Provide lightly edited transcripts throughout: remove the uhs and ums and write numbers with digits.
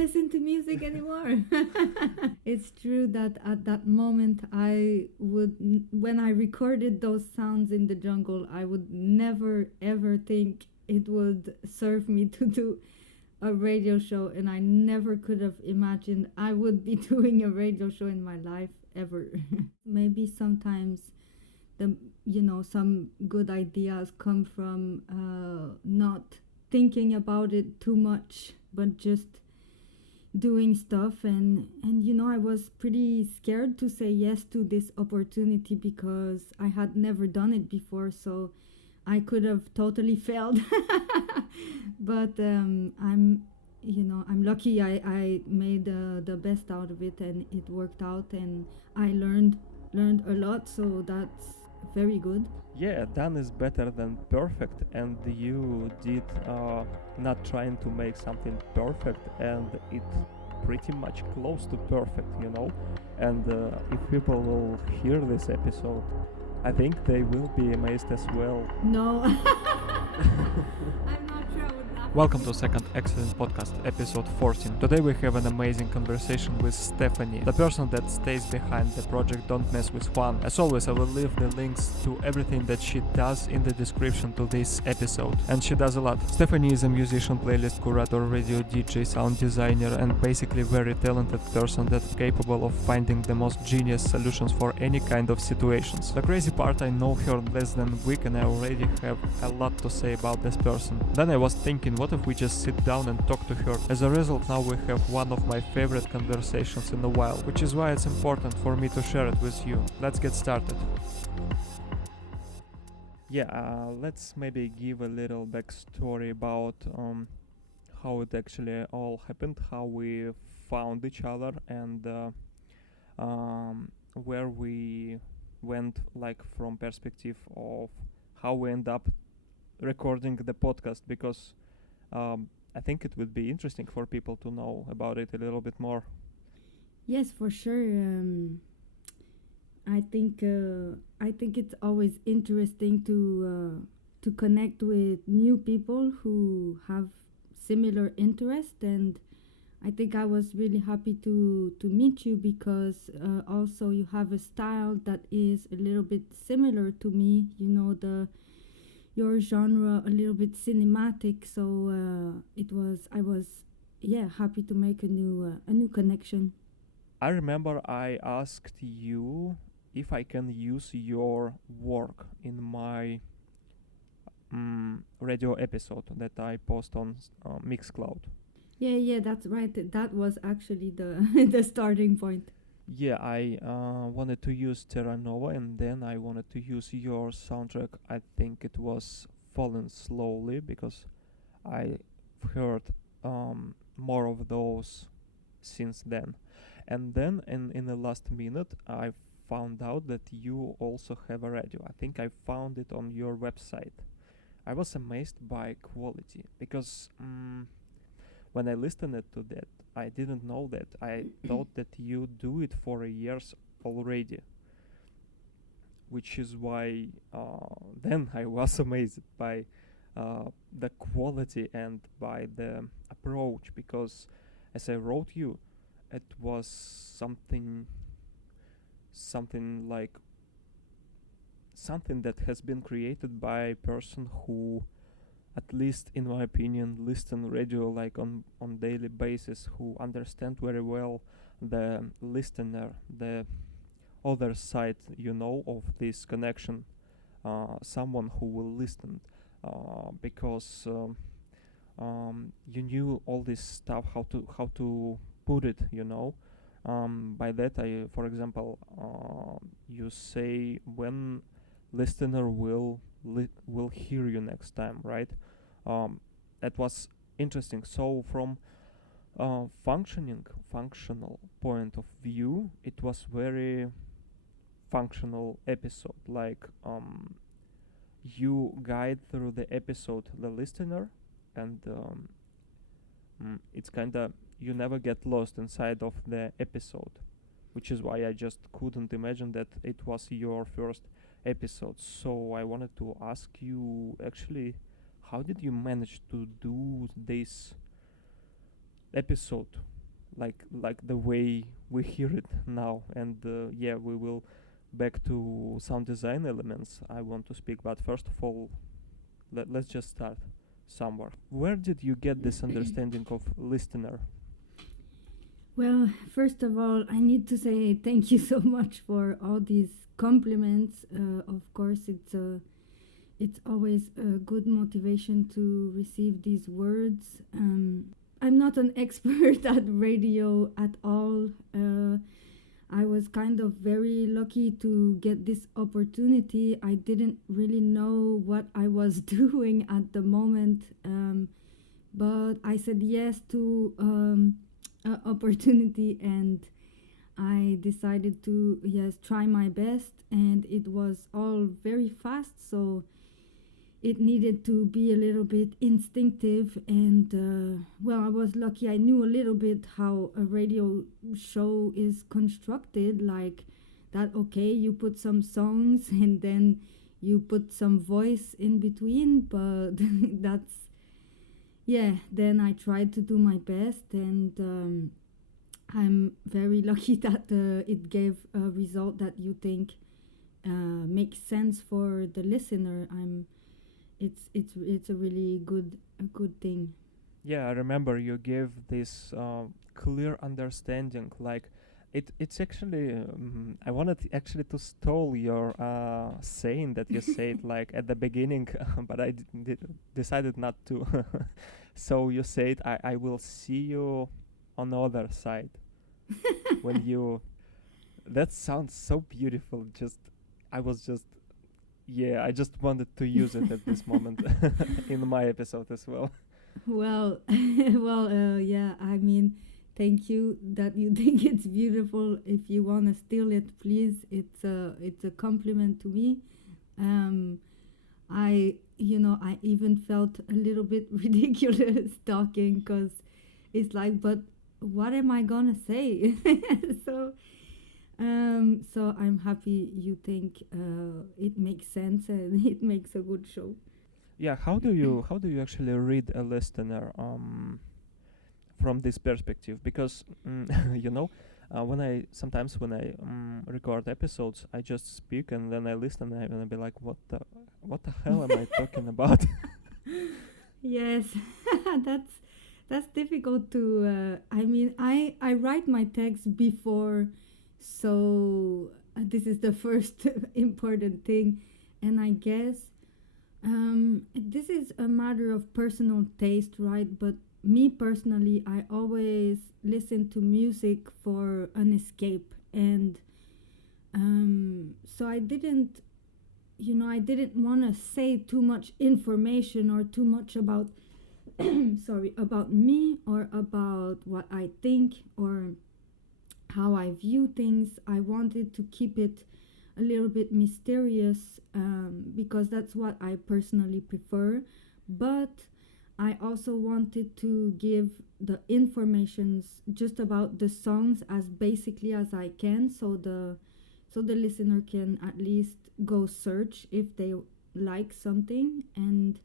listen to music anymore. It's true that at that moment, when I recorded those sounds in the jungle, I would never ever think it would serve me to do a radio show, and I never could have imagined I would be doing a radio show in my life ever. Maybe sometimes the some good ideas come from not thinking about it too much, but just doing stuff. And I was pretty scared to say yes to this opportunity because I had never done it before, so I could have totally failed. But I'm lucky. I made the best out of it, and it worked out, and I learned a lot, so that's very good. Yeah, done is better than perfect, and you did not trying to make something perfect, and it pretty much close to perfect, And if people will hear this episode, I think they will be amazed as well. No. I'm not sure I would laugh. Welcome to Second Excellent Podcast, episode 14. Today we have an amazing conversation with Stephanie, the person that stays behind the project Don't Mess With Juan. As always, I will leave the links to everything that she does in the description to this episode. And she does a lot. Stephanie is a musician, playlist curator, radio DJ, sound designer, and basically very talented person that's capable of finding the most genius solutions for any kind of situations. The crazy part, I know her less than a week and I already have a lot to say about this person. Then I was thinking, what if we just sit down and talk to her? As a result, now we have one of my favorite conversations in a while, which is why it's important for me to share it with you. Let's get started. Let's maybe give a little backstory about how it actually all happened, how we found each other, and where we went, like from perspective of how we end up recording the podcast, because I think it would be interesting for people to know about it a little bit more. Yes, for sure. I think it's always interesting to connect with new people who have similar interest, and I think I was really happy to meet you because also you have a style that is a little bit similar to me. Your genre a little bit cinematic, so I was happy to make a new connection. I remember I asked you if I can use your work in my radio episode that I post on Mixcloud. Yeah, that's right. That was actually the the starting point. Yeah, I wanted to use Terra Nova, and then I wanted to use your soundtrack. I think it was Falling Slowly, because I've heard more of those since then. And then in the last minute, I found out that you also have a radio. I think I found it on your website. I was amazed by quality, because when I listened to that, I didn't know that. I thought that you do it for years already, which is why then I was amazed by the quality and by the approach, because as I wrote you, it was something like something that has been created by a person who, at least in my opinion, listen radio like on daily basis, who understand very well the listener, the other side, of this connection, someone who will listen, because you knew all this stuff, how to put it, by that, for example, you say when listener will hear you next time, right? That was interesting. So from functional point of view, it was very functional episode. Like you guide through the episode the listener, and it's kinda, you never get lost inside of the episode, which is why I just couldn't imagine that it was your first episode. So I wanted to ask you, actually, how did you manage to do this episode, like the way we hear it now. And yeah, we will back to sound design elements I want to speak. But first of all, let's just start somewhere. Where did you get this understanding of listener? Well, first of all, I need to say thank you so much for all these compliments. Of course, it's always a good motivation to receive these words. I'm not an expert at radio at all. I was kind of very lucky to get this opportunity. I didn't really know what I was doing at the moment, but I said yes to an opportunity, and I decided to, yes, try my best, and it was all very fast, so it needed to be a little bit instinctive. And well, I was lucky. I knew a little bit how a radio show is constructed, like that. Okay, you put some songs and then you put some voice in between, but that's, yeah, then I tried to do my best, and I'm very lucky that it gave a result that you think makes sense for the listener. It's a really good thing. Yeah, I remember you gave this clear understanding. Like, it's actually I wanted actually to stole your saying that you said like at the beginning, but I decided not to. So you said, I will see you on the other side when you. That sounds so beautiful. Just I was just yeah, I just wanted to use it at this moment in my episode as well. Well, well, yeah. I mean, thank you that you think it's beautiful. If you wanna steal it, please. It's a compliment to me. Um, I even felt a little bit ridiculous talking, because it's like, but what am I gonna say? so so I'm happy you think it makes sense and it makes a good show. Yeah, how do you actually read a listener from this perspective? Because when I sometimes when I record episodes, I just speak and then I listen and I be like, what the hell am I talking about? Yes, that's that's difficult to. I mean, I write my text before, so this is the first important thing, and I guess this is a matter of personal taste, right? But me personally, I always listen to music for an escape, and so I didn't want to say too much information or too much about sorry, about me or about what I think or how I view things. I wanted to keep it a little bit mysterious, because that's what I personally prefer. But I also wanted to give the informations just about the songs as basically as I can, so the listener can at least go search if they like something. And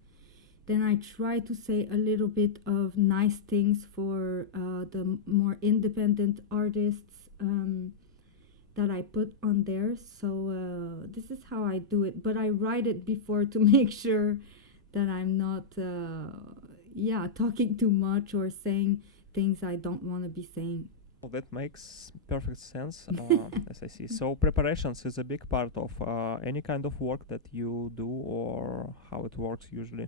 then I try to say a little bit of nice things for the more independent artists that I put on there. So this is how I do it. But I write it before to make sure that I'm not, talking too much or saying things I don't want to be saying. Well, that makes perfect sense, as I see. So preparations is a big part of any kind of work that you do, or how it works usually.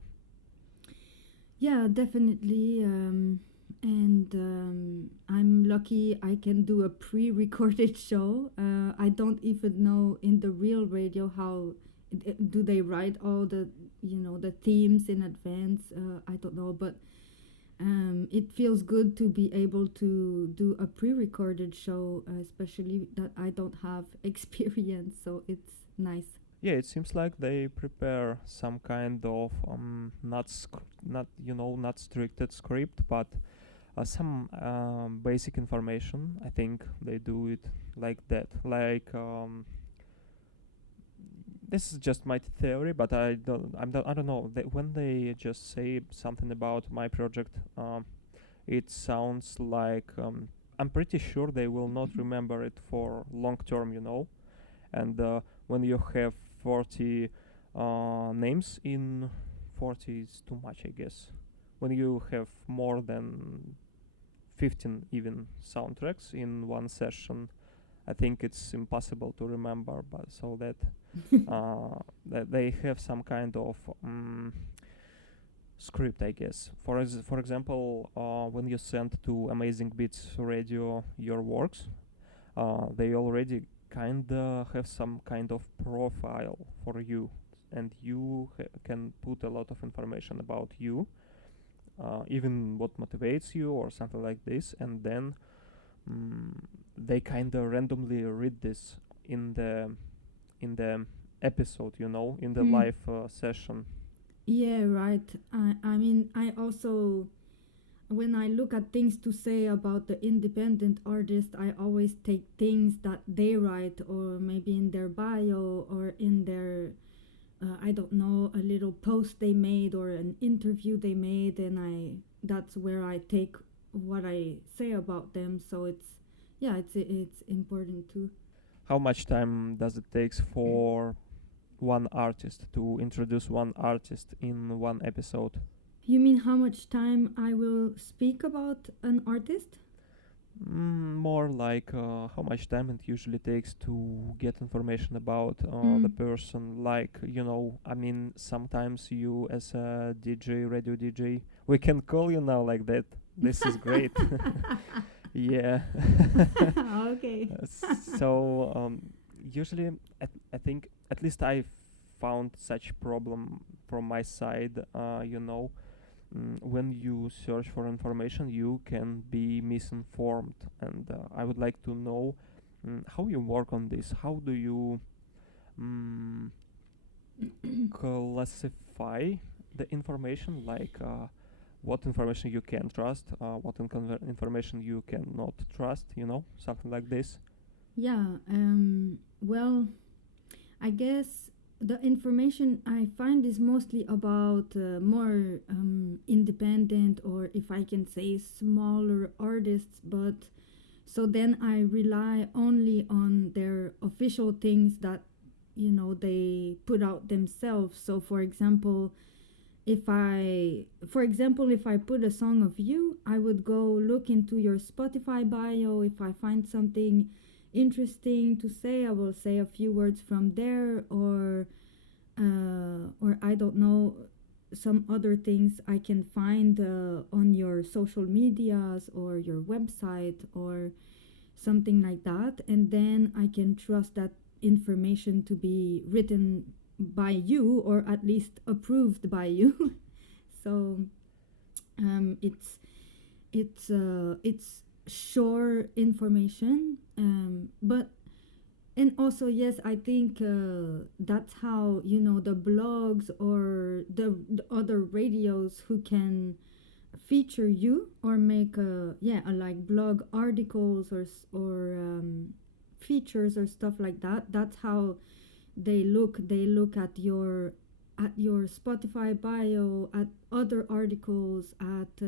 Yeah, definitely. And I'm lucky I can do a pre recorded show. I don't even know in the real radio how do they write all the themes in advance. I don't know, but it feels good to be able to do a pre recorded show, especially that I don't have experience. So it's nice. Yeah, it seems like they prepare some kind of not stricted script, but some basic information. I think they do it like that. Like this is just my theory, but I don't know. When they just say something about my project, it sounds like I'm pretty sure they will not remember it for long term, you know. And when you have 40 names in 40 is too much, I guess. When you have more than 15 even soundtracks in one session, I think it's impossible to remember. But so that that they have some kind of script, I guess. For example, when you send to Amazing Beats Radio your works, they already kinda have some kind of profile for you, and you can put a lot of information about you, even what motivates you or something like this, and then they kinda randomly read this in the episode, you know, in the Mm. live session. Yeah, right. I mean, I also, when I look at things to say about the independent artist, I always take things that they write, or maybe in their bio, or in their, I don't know, a little post they made or an interview they made, and that's where I take what I say about them. So yeah, it's important too. How much time does it takes for one artist to introduce one artist in one episode? You mean how much time I will speak about an artist? More like how much time it usually takes to get information about the Mm. person. Like, you know, I mean, sometimes you as a DJ, radio DJ, we can call you now like that. This is great. Yeah. Okay. So usually, I think at least I found such problem from my side. You know, when you search for information, you can be misinformed, and I would like to know how you work on this. How do you mm, classify the information? Like, what information you can trust, what information you cannot trust. You know, something like this. Yeah, well, I guess the information I find is mostly about more independent, or if I can say smaller artists, but so then I rely only on their official things that they put out themselves. So if I put a song of you, I would go look into your Spotify bio. If I find something interesting to say, I will say a few words from there, or I don't know, some other things I can find on your social medias or your website or something like that, and then I can trust that information to be written by you, or at least approved by you. So it's sure information, but and also, yes, I think that's how the blogs or the other radios who can feature you or make like blog articles or features or stuff like that. That's how they look at your Spotify bio, at other articles, at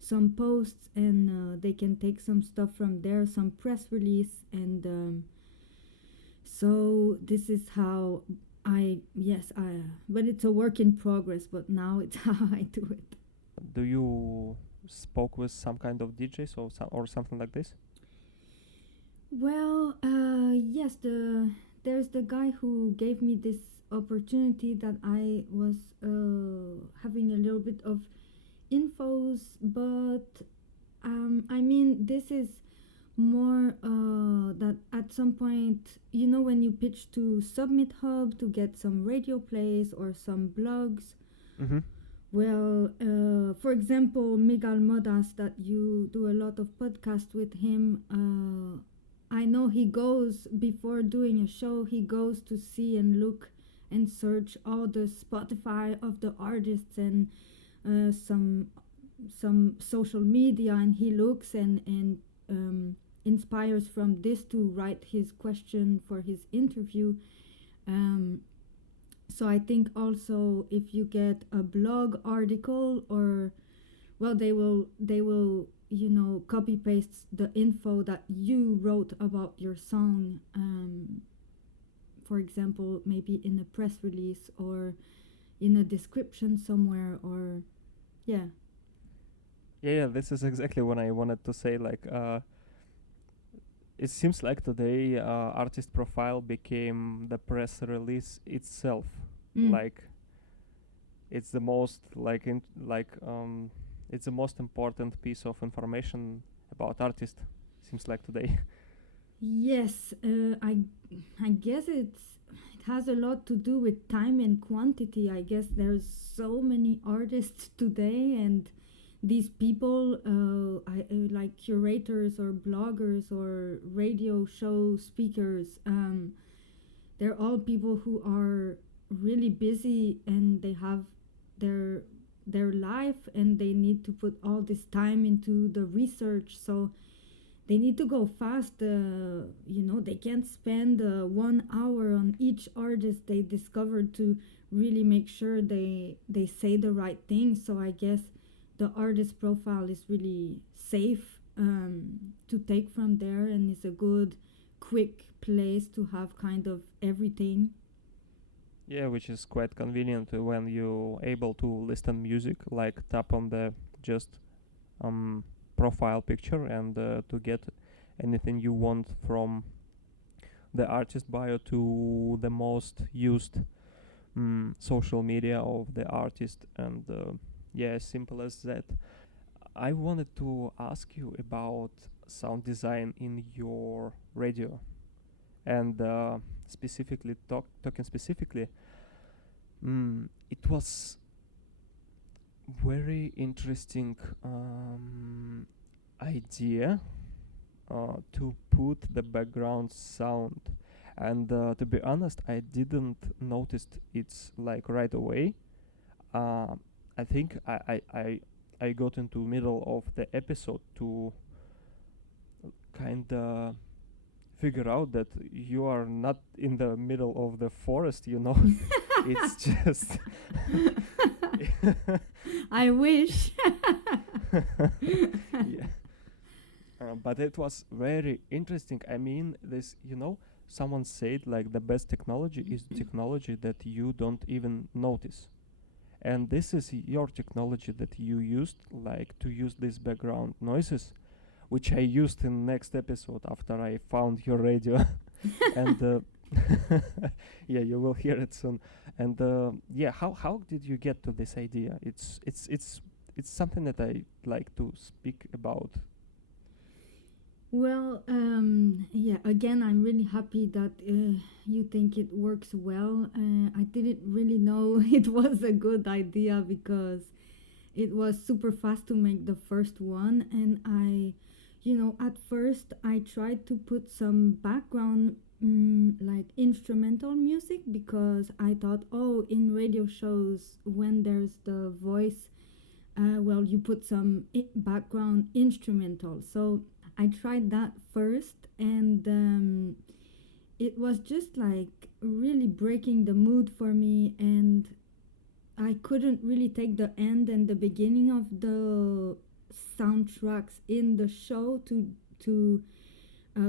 some posts, and they can take some stuff from there, some press release, and so this is how but it's a work in progress, but now it's how I do it. Do you spoke with some kind of DJs or something like this? Well, yes, there's the guy who gave me this opportunity that I was having a little bit of infos, but I mean, this is more that at some point, when you pitch to Submit Hub to get some radio plays or some blogs. Mm-hmm. Well, for example, Miguel Modas, that you do a lot of podcasts with him. I know he goes, before doing a show, he goes to see and look and search all the Spotify of the artists and some social media, and he looks and inspires from this to write his question for his interview. So I think also, if you get a blog article, or well, they will copy paste the info that you wrote about your song, for example, maybe in a press release or in a description somewhere, or yeah. Yeah, this is exactly what I wanted to say. Like, it seems like today artist profile became the press release itself. Mm. Like, it's the most it's the most important piece of information about artist. Seems like today. Yes, I guess it has a lot to do with time and quantity. I guess there's so many artists today, and these people, like curators or bloggers or radio show speakers, they're all people who are really busy, and they have their their life, and they need to put all this time into the research. So they need to go fast. They can't spend 1 hour on each artist they discovered to really make sure they say the right thing. So I guess the artist profile is really safe, to take from there, and it's a good quick place to have kind of everything. Yeah, which is quite convenient when you able to listen music. Like tap on the just um profile picture and to get anything you want from the artist bio to the most used social media of the artist, and yeah, simple as that. I wanted to ask you about sound design in your radio, and specifically talking specifically, it was very interesting idea to put the background sound, and to be honest, I didn't notice it like right away. uh, I think I got into middle of the episode to kind of figure out that you are not in the middle of the forest, you know. It's just I wish. yeah. But it was very interesting. I mean, this, someone said like the best technology is technology that you don't even notice. And this is your technology that you used, like to use these background noises, which I used in next episode after I found your radio. And yeah, you will hear it soon. And yeah, how did you get to this idea? It's something that I like to speak about. Well, yeah, again, I'm really happy that you think it works well. I didn't really know it was a good idea because it was super fast to make the first one. And at first, I tried to put some background, like instrumental music, because I thought, oh, in radio shows, when there's the voice, well, you put some background instrumental. So I tried that first, and it was just like really breaking the mood for me, and I couldn't really take the end and the beginning of the soundtracks in the show to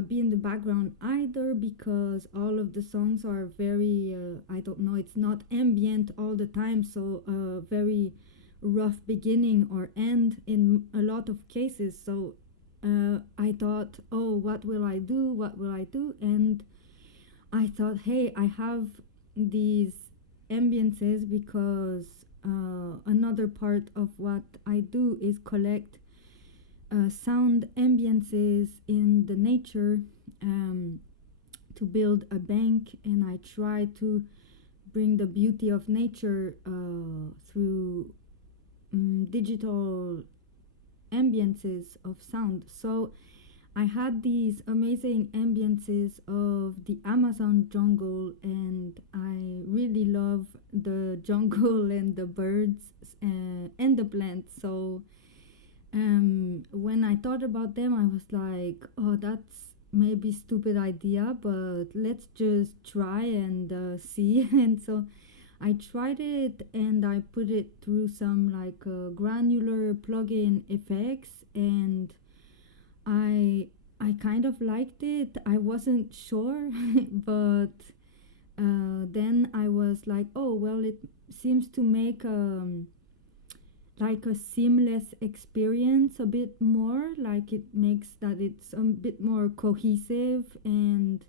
be in the background either, because all of the songs are very, I don't know, it's not ambient all the time, so very rough beginning or end in a lot of cases. So I thought, oh, what will I do? What will I do? And I thought, hey, I have these ambiences because another part of what I do is collect sound ambiences in the nature, to build a bank, and I try to bring the beauty of nature through digital ambiences of sound. So I had these amazing ambiences of the Amazon jungle, and I really love the jungle and the birds and the plants. So when I thought about them, I was like, oh, that's maybe stupid idea, but let's just try and see. And so I tried it and I put it through some like granular plugin effects, and I I kind of liked it. I wasn't sure, but then I was like, oh well, it seems to make like a seamless experience a bit more. Like it makes that it's a bit more cohesive, and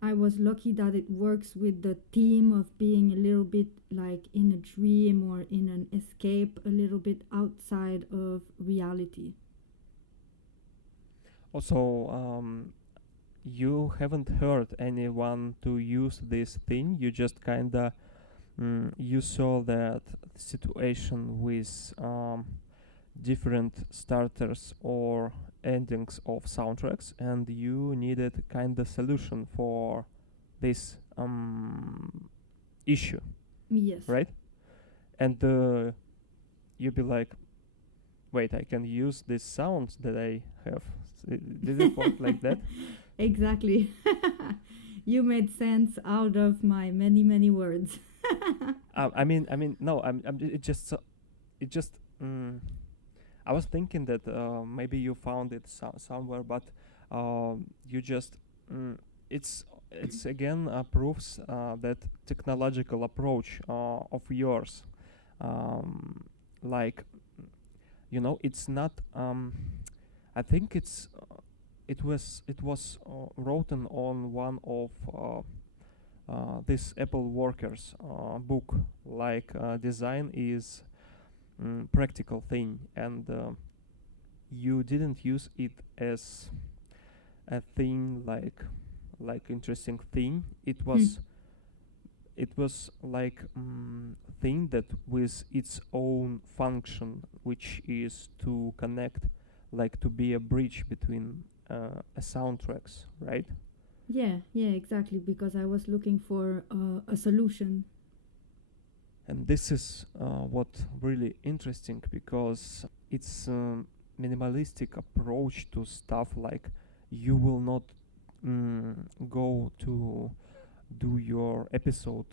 I was lucky that it works with the theme of being a little bit like in a dream or in an escape, a little bit outside of reality. Also, you haven't heard anyone to use this thing. You just kinda you saw that situation with different starters or endings of soundtracks, and you needed kind of solution for this issue, Yes. right? And you'd be like, wait, I can use these sounds that I have. Did it work like that? Exactly. You made sense out of my many, many words. No. It just, it just. I was thinking that maybe you found it somewhere, but you just. It's it's again proves that technological approach of yours, um, like it's not. I think it was written on one of this Apple workers book, like design is practical thing, and you didn't use it as a thing like interesting thing. It was like thing that with its own function, which is to connect, like to be a bridge between a soundtracks, right? Yeah, yeah, exactly. Because I was looking for a solution. And this is what really interesting, because it's minimalistic approach to stuff. Like you will not go to do your episode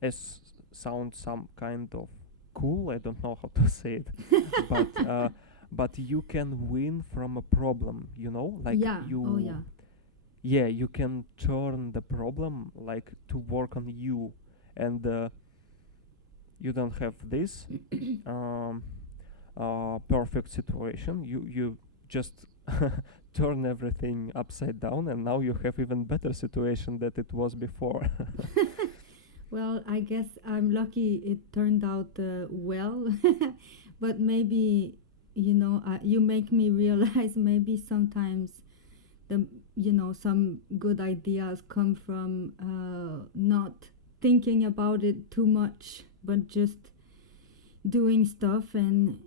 as sound some kind of cool. I don't know how to say it, but but you can win from a problem. Like Yeah. Oh, you, yeah. yeah, you can turn the problem like to work on you, and you don't have this um, perfect situation. You just turn everything upside down, and now you have even better situation that it was before. Well, I guess I'm lucky it turned out well. But maybe, you make me realize maybe sometimes some good ideas come from not thinking about it too much, but just doing stuff. And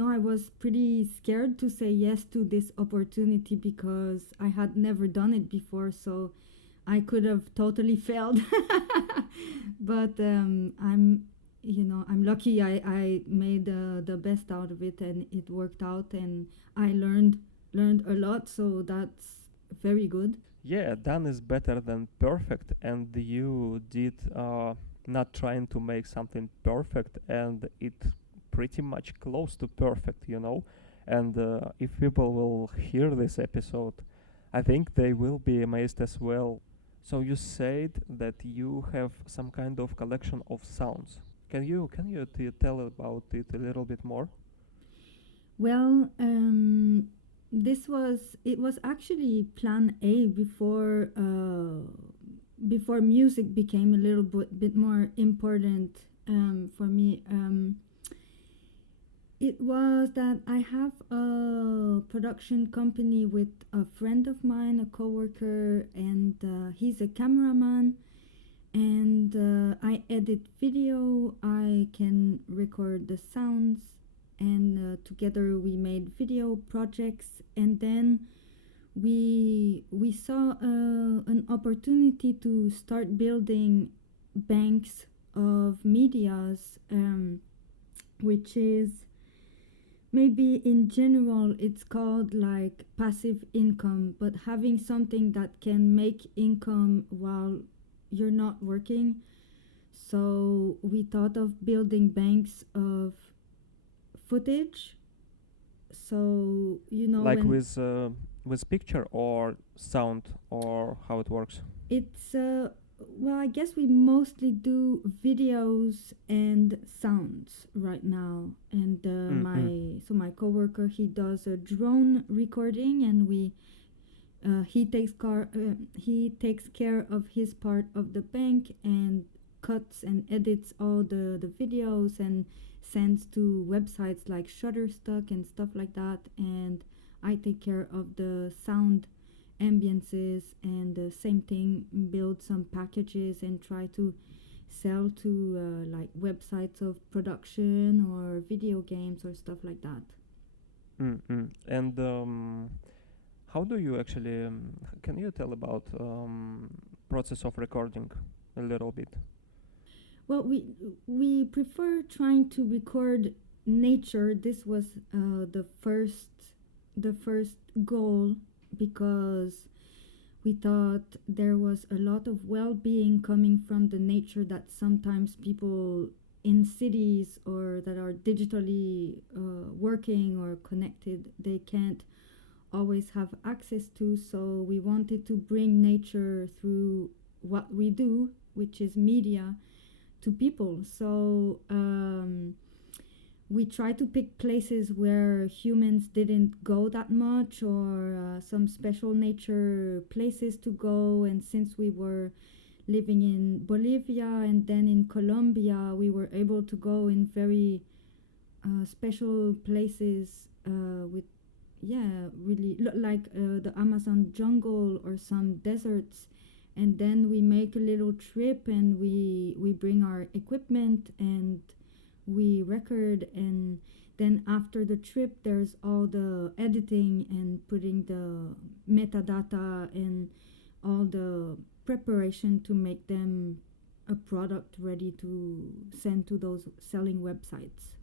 I was pretty scared to say yes to this opportunity because I had never done it before, so I could have totally failed. But I'm lucky I made the best out of it, and it worked out, and I learned a lot, so that's very good. Yeah, done is better than perfect, and you did not trying to make something perfect, and it pretty much close to perfect. And if people will hear this episode, I think they will be amazed as well. So you said that you have some kind of collection of sounds. Can you tell about it a little bit more? Well, it was actually plan A before music became a little bit more important for me. It was that I have a production company with a friend of mine, a coworker, and he's a cameraman. And I edit video, I can record the sounds, and together we made video projects. And then we saw an opportunity to start building banks of medias, which is maybe in general it's called like passive income, but having something that can make income while you're not working. So we thought of building banks of footage. So Like when with picture or sound, or how it works? it's well, I guess we mostly do videos and sounds right now. And Mm-mm. my coworker, he does a drone recording, and we he takes care of his part of the bank and cuts and edits all the videos and sends to websites like Shutterstock and stuff like that. And I take care of the sound ambiances, and the same thing, build some packages and try to sell to like websites of production or video games or stuff like that. Mm-mm. And how do you actually? Can you tell about process of recording a little bit? Well, we prefer trying to record nature. This was the first goal, because we thought there was a lot of well-being coming from the nature that sometimes people in cities or that are digitally working or connected, they can't always have access to. So we wanted to bring nature through what we do, which is media, to people. So we try to pick places where humans didn't go that much, or some special nature places to go. And since we were living in Bolivia and then in Colombia, we were able to go in very special places with, yeah, really like the Amazon jungle or some deserts. And then we make a little trip, and we bring our equipment and we record. And then after the trip, there's all the editing and putting the metadata and all the preparation to make them a product ready to send to those selling websites.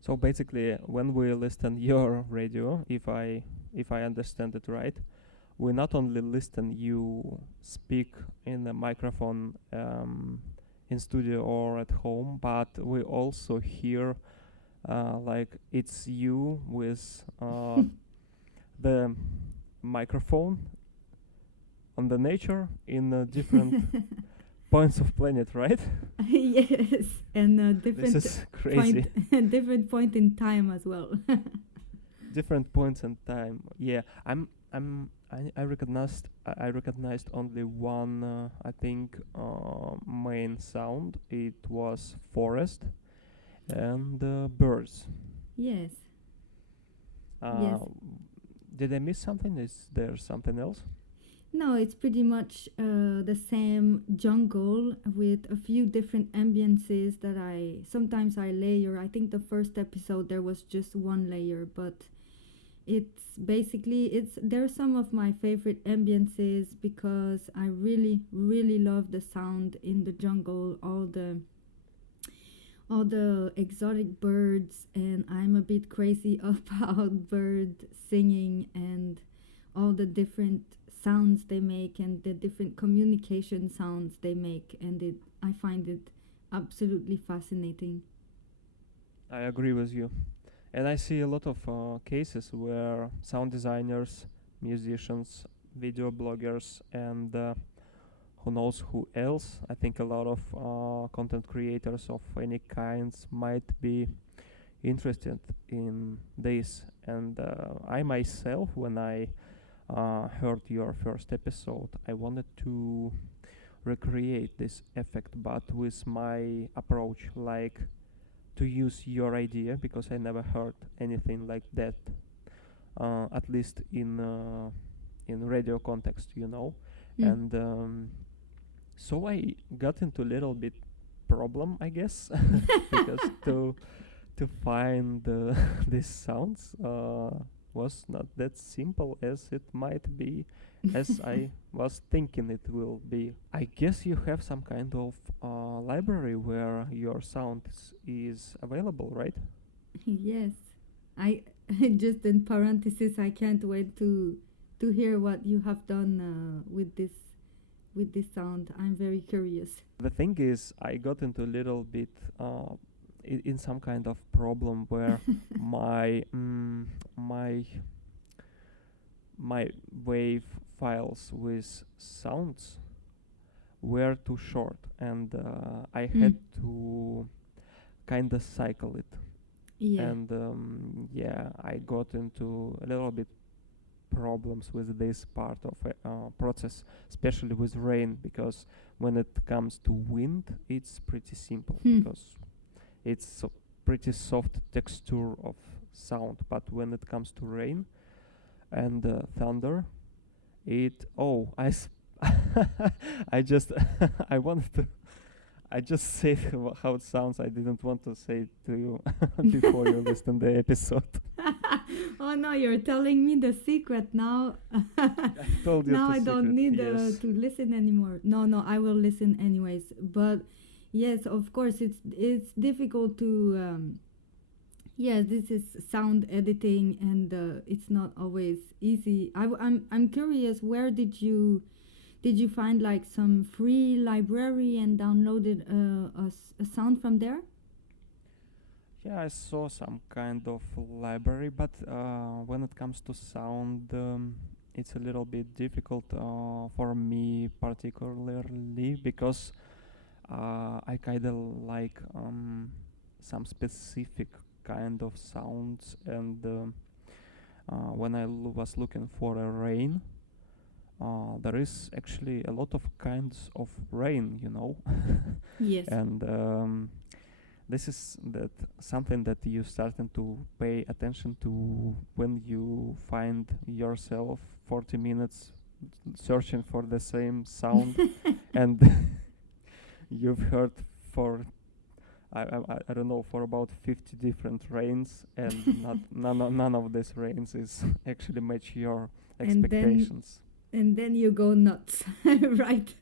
So basically, when we listen your radio, if I understand it right, we not only listen you speak in a microphone in studio or at home, but we also hear like it's you with the microphone on the nature in different points of planet, right? Yes, and a This different is crazy. point, different point in time as well. Different points in time. Yeah, I recognized only one. I think main sound. It was forest and birds. Yes, yes. Uh, did I miss something? Is there something else? No, it's pretty much the same jungle with a few different ambiances that I sometimes I layer. I think the first episode there was just one layer, but it's basically it's they're some of my favorite ambiances, because I really really love the sound in the jungle, all the exotic birds, and I'm a bit crazy about bird singing and all the different sounds they make and the different communication sounds they make, and I find it absolutely fascinating. I agree with you. And I see a lot of cases where sound designers, musicians, video bloggers, and who knows who else. I think a lot of content creators of any kinds might be interested in this. And I myself, when I heard your first episode, I wanted to recreate this effect, but with my approach, like to use your idea, because I never heard anything like that, at least in radio context, you know. Mm. And so I got into a little bit problem, I guess, because to find these sounds was not that simple as it might be, as I was thinking it will be. I guess you have some kind of library where your sound is available, right? Yes, I just in parenthesis, I can't wait to hear what you have done with this with this sound? I'm very curious. The thing is, I got into a little bit in some kind of problem where my my my wave files with sounds were too short, and I had to kind of cycle it. Yeah. And yeah, I got into a little bit problems with this part of process, especially with rain, because when it comes to wind, it's pretty simple because it's a pretty soft texture of sound. But when it comes to rain and thunder, it I just I wanted to I just said how it sounds. I didn't want to say it to you before you listen the episode. Oh no, you're telling me the secret now. I told you Now the I don't secret, need yes. to listen anymore. No, no, I will listen anyways. But yes, of course, it's difficult to. Yes, this is sound editing, and it's not always easy. I'm curious. Where did you find like some free library and downloaded a sound from there? Yeah, I saw some kind of library, but when it comes to sound, it's a little bit difficult for me, particularly because I kind of like some specific kind of sounds, and when I was looking for a rain, there is actually a lot of kinds of rain, you know. Yes. And this is that something that you starting to pay attention to when you find yourself 40 minutes searching for the same sound, and you've heard for I don't know, for about 50 different rains, and not none of these rains is actually match your And then expectations. and then you go nuts, right?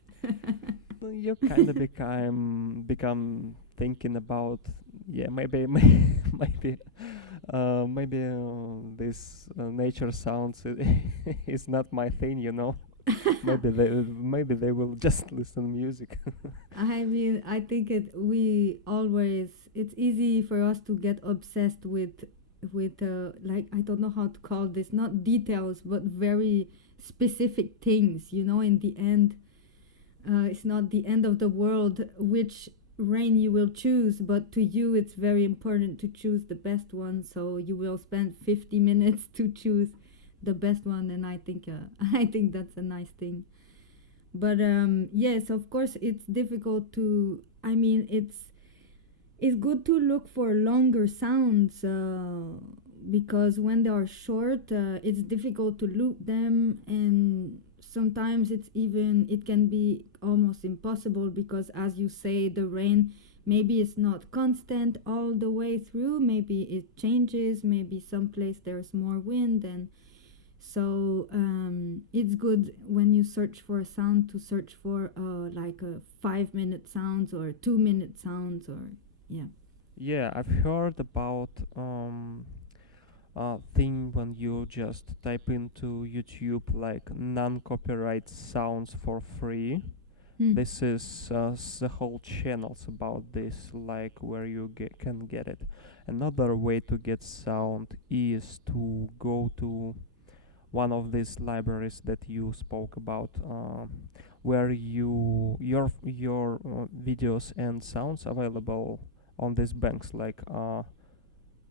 You kind of become thinking about, yeah, maybe maybe this nature sounds is not my thing, you know. Maybe they will just listen music. I mean, I think it's easy for us to get obsessed with like, I don't know how to call this, not details, but very specific things, you know. In the end, it's not the end of the world which rain you will choose, but to you it's very important to choose the best one, so you will spend 50 minutes to choose the best one. And I think I think that's a nice thing. But yes, of course it's difficult to, I mean, it's good to look for longer sounds, because when they are short, it's difficult to loop them, and sometimes it can be almost impossible, because as you say, the rain maybe it's not constant all the way through, maybe it changes, maybe someplace there's more wind. And so it's good when you search for a sound to search for like a 5-minute sounds or 2-minute sounds, or yeah. Yeah, I've heard about thing when you just type into YouTube like non-copyright sounds for free. This is the whole channels about this, like where you can get it. Another way to get sound is to go to one of these libraries that you spoke about, where your videos and sounds available on these banks, like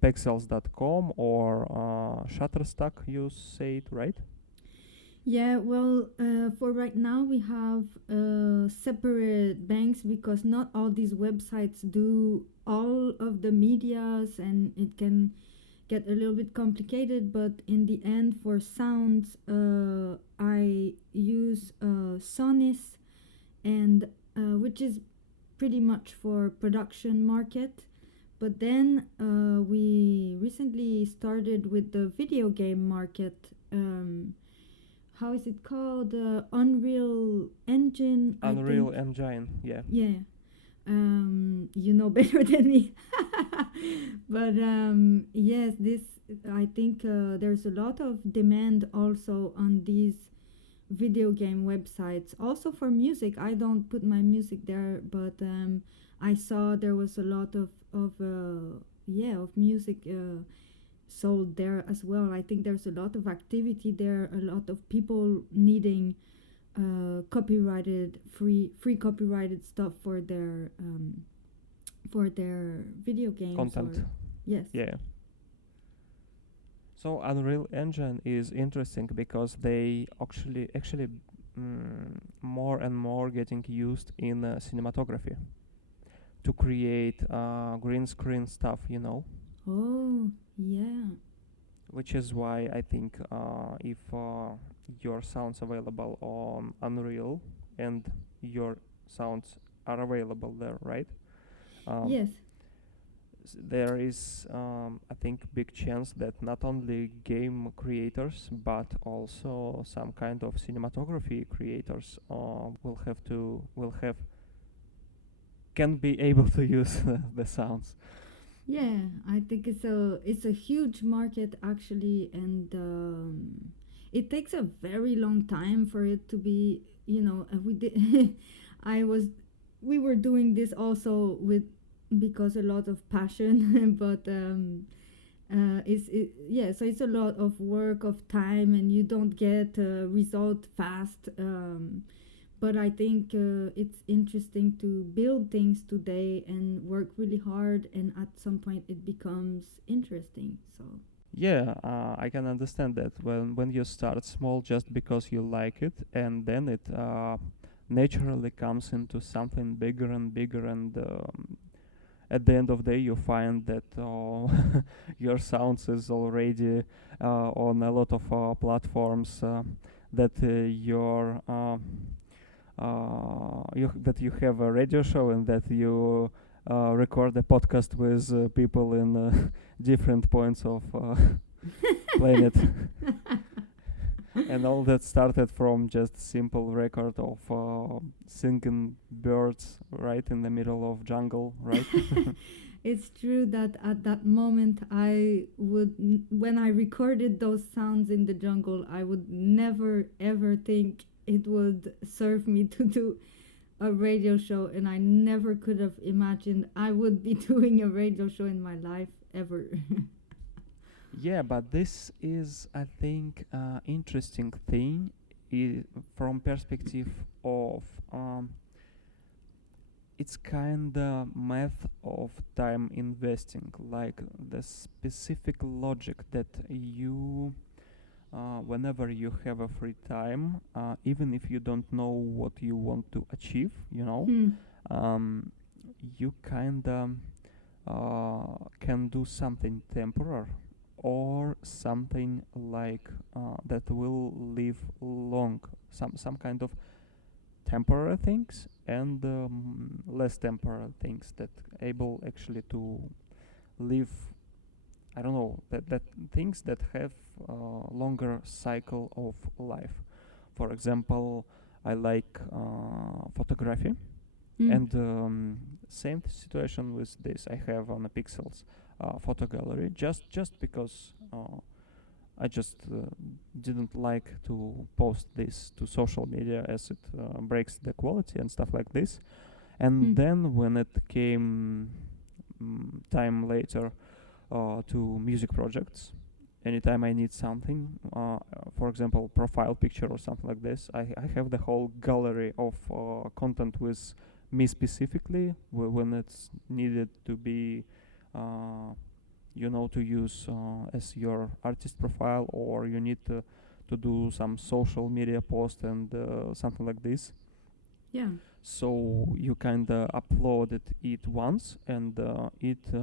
Pexels.com or Shutterstock. You say it right? Yeah, well, for right now we have separate banks, because not all these websites do all of the medias, and it can get a little bit complicated. But in the end, for sounds, I use Sonis, and which is pretty much for production market. But then we recently started with the video game market. How is it called? Unreal Engine. Unreal Engine, yeah. Yeah. You know better than me. But yes, this, I think there's a lot of demand also on these video game websites. Also for music, I don't put my music there, but I saw there was a lot of music sold there as well. I think there's a lot of activity there, a lot of people needing copyrighted free copyrighted stuff for their video games Content. or yes. Yeah. So Unreal Engine is interesting because they actually more and more getting used in cinematography to create green screen stuff, Oh, yeah. which is why I think if your sounds available on Unreal and your sounds are available there, right? Um, Yes. there is, I think, big chance that not only game creators but also some kind of cinematography creators will have can be able to use the sounds. Yeah, I think it's a huge market actually, and it takes a very long time for it to be. We did. I was, we were doing this also with because a lot of passion, but yeah. So it's a lot of work of time, and you don't get a result fast. But I think it's interesting to build things today and work really hard, and at some point it becomes interesting. So Yeah, I can understand that when you start small just because you like it, and then it naturally comes into something bigger and bigger, and at the end of the day you find that your sounds is already on a lot of platforms, that that you have a radio show, and that you record a podcast with people in different points of planet. And all that started from just simple record of singing birds right in the middle of jungle, right? it's true that at that moment when I recorded those sounds in the jungle, I would never ever think it would serve me to do a radio show, and I never could have imagined I would be doing a radio show in my life ever. Yeah, but this is, I think, interesting thing from perspective of it's kinda math of time investing, like the specific logic that you, whenever you have a free time, even if you don't know what you want to achieve, Hmm. um, you kinda can do something temporary or something like that will live long, some kind of temporary things, and less temporary things that able actually to live, I don't know, that things that have longer cycle of life. For example, I like photography, Hmm. and same situation with this. I have on a Pixels photo gallery, just because I just didn't like to post this to social media, as it breaks the quality and stuff like this. Hmm. And then when it came time later to music projects, anytime I need something, for example, profile picture or something like this, I have the whole gallery of content with me specifically, when it's needed to be, to use as your artist profile, or you need to do some social media post and something like this. Yeah. So you kinda uploaded it once, and it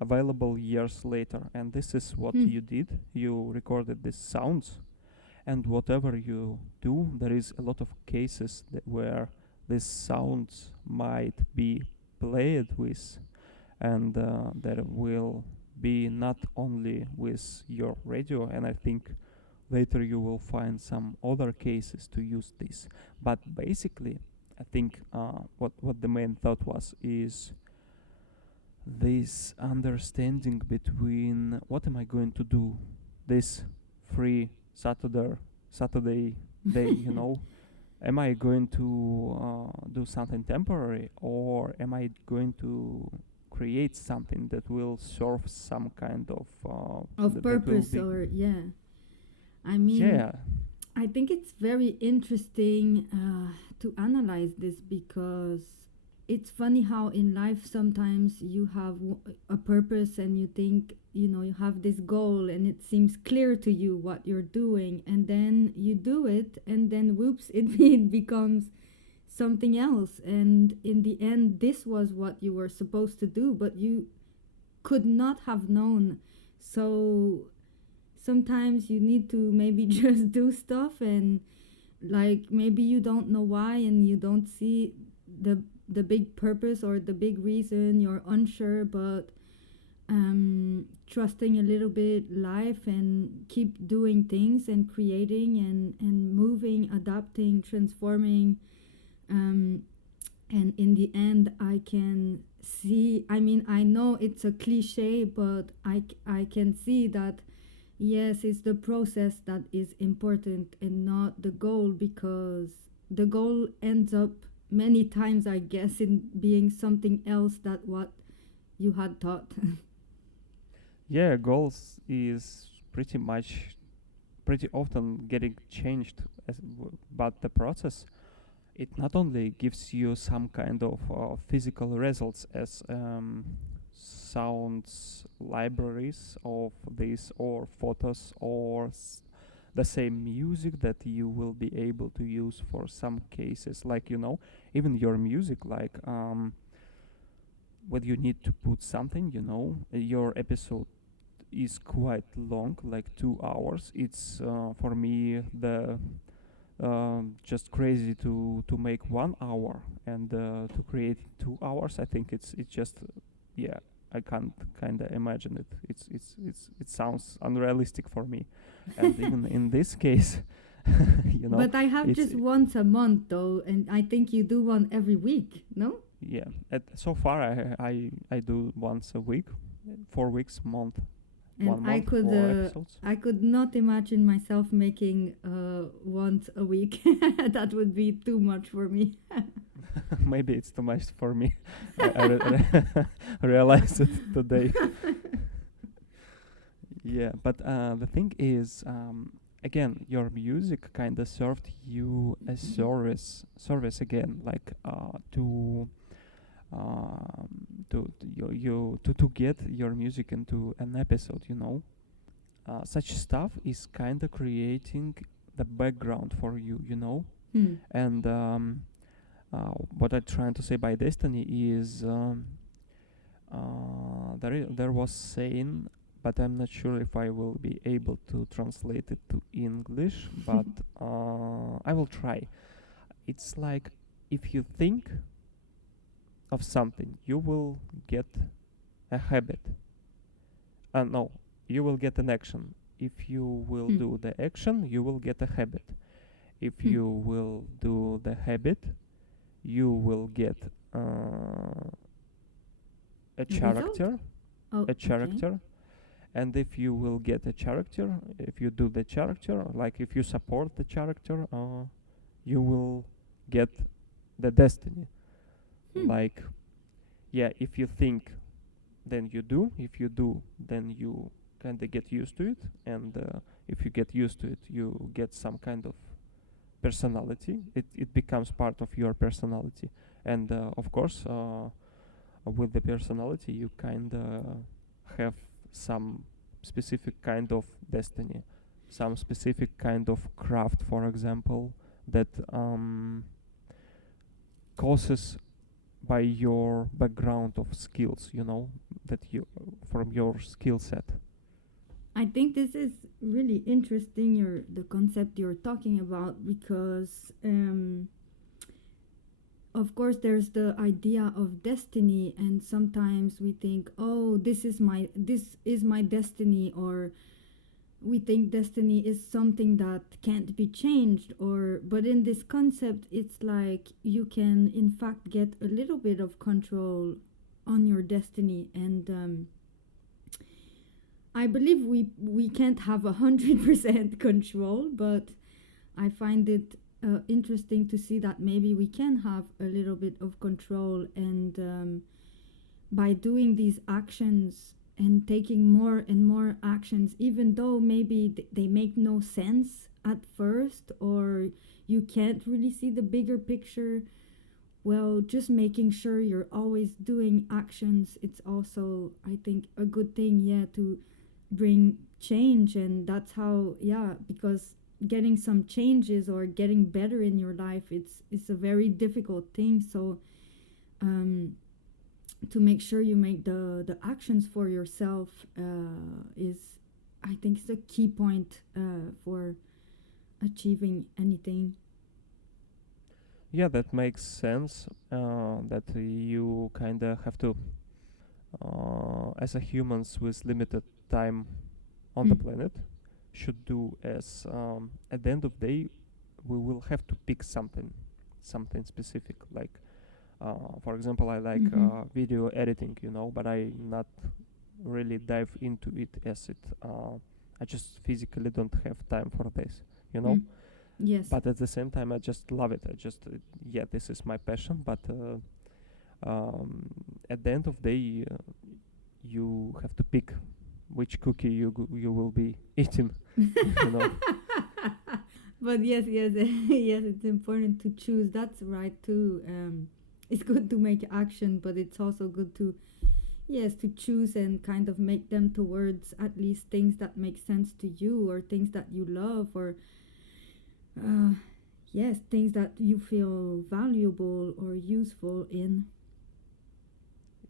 available years later. And this is what Hmm. you did. You recorded these sounds, and whatever you do, there is a lot of cases where these sounds might be played with, and there will be not only with your radio. And I think later you will find some other cases to use this. But basically, I think what the main thought was is this understanding between what am I going to do this free Saturday day, you know. Am I going to do something temporary, or am I going to create something that will serve some kind of Of that will purpose, be, or yeah. I mean, yeah. I think it's very interesting to analyze this, because it's funny how in life sometimes you have a purpose and you think, you have this goal and it seems clear to you what you're doing, and then you do it, and then whoops, it becomes something else. And in the end, this was what you were supposed to do, but you could not have known. So sometimes you need to maybe just do stuff, and like maybe you don't know why, and you don't see the big purpose or the big reason, you're unsure, but trusting a little bit life and keep doing things and creating and moving, adapting, transforming. um, and in the end, I can see, I mean, I know it's a cliche, but I can see that yes, it's the process that is important and not the goal, because the goal ends up many times, I guess, in being something else that what you had thought. Yeah, goals is pretty often getting changed, but the process, it not only gives you some kind of physical results as sounds libraries of this, or photos, or the same music that you will be able to use for some cases, like, you know, even your music, like when you need to put something, you know, your episode is quite long, like 2 hours. It's for me the just crazy to make 1 hour, and to create 2 hours. I think it's just yeah. I can't kind of imagine it. It sounds unrealistic for me, and even in this case, you know, But I have it's just once a month though, and I think you do one every week, no? yeah. So far, I do once a week, 4 weeks, month, And 1 month, 4 episodes. I could not imagine myself making once a week. That would be too much for me. Maybe it's too much for me. Realized it today. Yeah, but the thing is, again, your music kind of served you a service again, like to get your music into an episode. You know, such stuff is kind of creating the background for you. You know, Hmm. and what I'm trying to say by destiny is there was saying, but I'm not sure if I will be able to translate it to English, but I will try. It's like, if you think of something, you will get a habit. No, you will get an action. If you will Hmm. do the action, you will get a habit. If Hmm. you will do the habit, you will get a A result? character, Oh, a okay. character, and if you will get a character, if you do the character, like if you support the character, you will get the destiny. Hmm. Like, yeah, if you think, then you do. If you do, then you kind of get used to it, and if you get used to it, you get some kind of personality. It becomes part of your personality, and of course, with the personality, you kind of have some specific kind of destiny, some specific kind of craft, for example, that causes by your background of skills, you know, that you from your skill set. I think this is really interesting, the concept you're talking about, because of course there's the idea of destiny, and sometimes we think, oh, this is my destiny, or we think destiny is something that can't be changed, or but in this concept it's like you can in fact get a little bit of control on your destiny. And I believe we can't have 100% control, but I find it interesting to see that maybe we can have a little bit of control, and by doing these actions and taking more and more actions, even though maybe they make no sense at first, or you can't really see the bigger picture, well, just making sure you're always doing actions, it's also, I think, a good thing, yeah, to bring change. And that's how, yeah, because getting some changes or getting better in your life, it's a very difficult thing. So um to make sure you make the actions for yourself is, I think, is a key point for achieving anything. Yeah, that makes sense. That you kind of have to, as a humans with limited time on the Hmm. planet, should do as at the end of the day, we will have to pick something specific. Like, for example, I like Mm-hmm. video editing, but I not really dive into it as it. I just physically don't have time for this, you know. Mm. Yes. But at the same time, I just love it. I just yeah, this is my passion. But um, at the end of the day, you have to pick which cookie you will be eating. you know. But yes, yes, yes, it's important to choose. That's right too. It's good to make action, but it's also good to, yes, to choose and kind of make them towards at least things that make sense to you, or things that you love, or uh, yes, things that you feel valuable or useful in.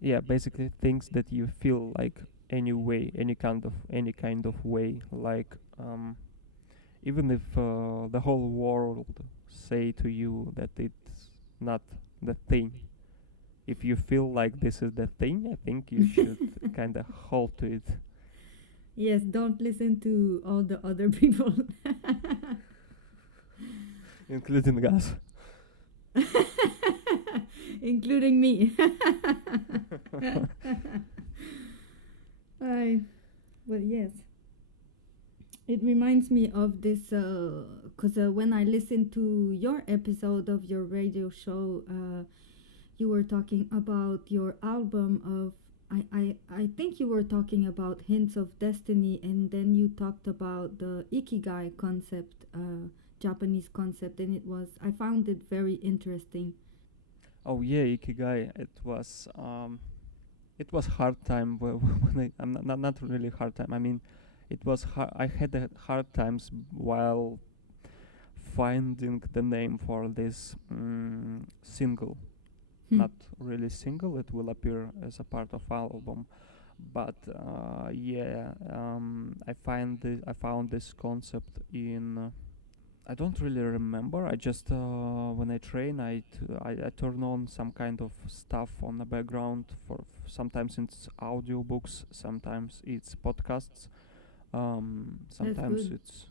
Yeah, basically things that you feel like any way, any kind of way. Like even if the whole world say to you that it's not the thing, if you feel like this is the thing, I think you should kind of hold to it. Yes, don't listen to all the other people. Including us. Including me. I, well, yes. It reminds me of this because when I listened to your episode of your radio show, you were talking about your album of. I think you were talking about Hints of Destiny, and then you talked about the Ikigai concept, Japanese concept, and I found it very interesting. Oh yeah, Ikigai. It was hard time when I'm not really hard time. I mean, it was I had hard times while finding the name for this single. Hmm. Not really single. It will appear as a part of album, but yeah, I found this concept in. I don't really remember. I just when I train, I turn on some kind of stuff on the background. Sometimes it's audiobooks, sometimes it's podcasts, That's sometimes good. it's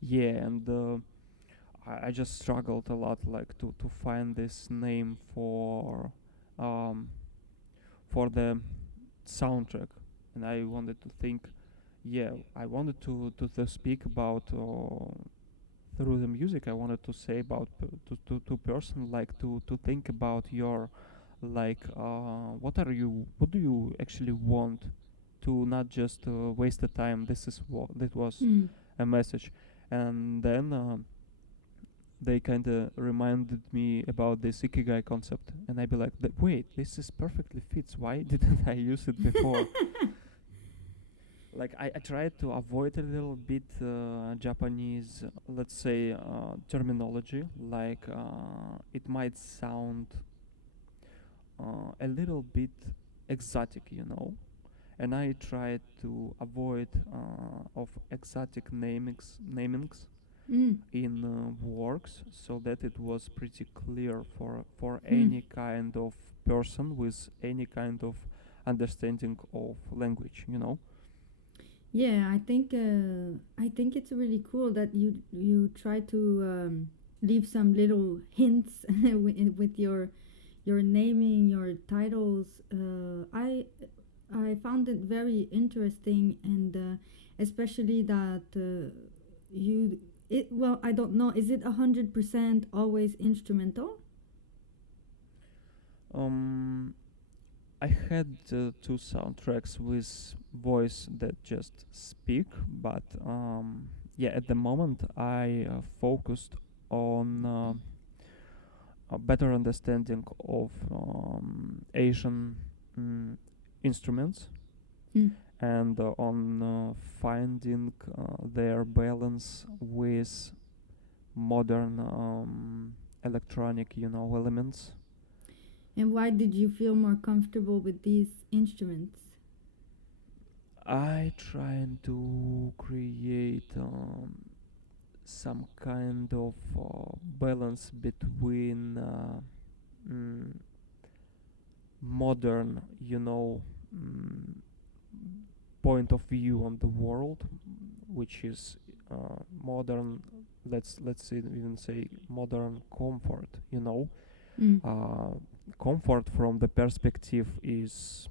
yeah, and I just struggled a lot, like to find this name um for the soundtrack, and I wanted to think. Yeah, I wanted to speak about. Through the music, I wanted to say about to person, like to think about your, like what do you actually want, to not just waste the time. This is what that was Hmm. a message. And then they kind of reminded me about this ikigai concept, and I'd be like, wait, this is perfectly fits, why didn't I use it before? Like I tried to avoid a little bit Japanese, let's say, terminology. Like it might sound a little bit exotic, and I tried to avoid of exotic namings Hmm. in works, so that it was pretty clear for Hmm. any kind of person with any kind of understanding of language. Yeah, I think it's really cool that you try to leave some little hints with your naming, your titles. I found it very interesting, and especially that you Well, I don't know. Is it 100% always instrumental? Um, I had two soundtracks with voice that just speak, but yeah, at the moment I focused on a better understanding of Asian mm, instruments Hmm. and on finding their balance with modern electronic, elements. And why did you feel more comfortable with these instruments? I trying to create some kind of balance between mm, modern, point of view on the world, which is modern. Let's even say modern comfort. Mm. Uh, Comfort from the perspective is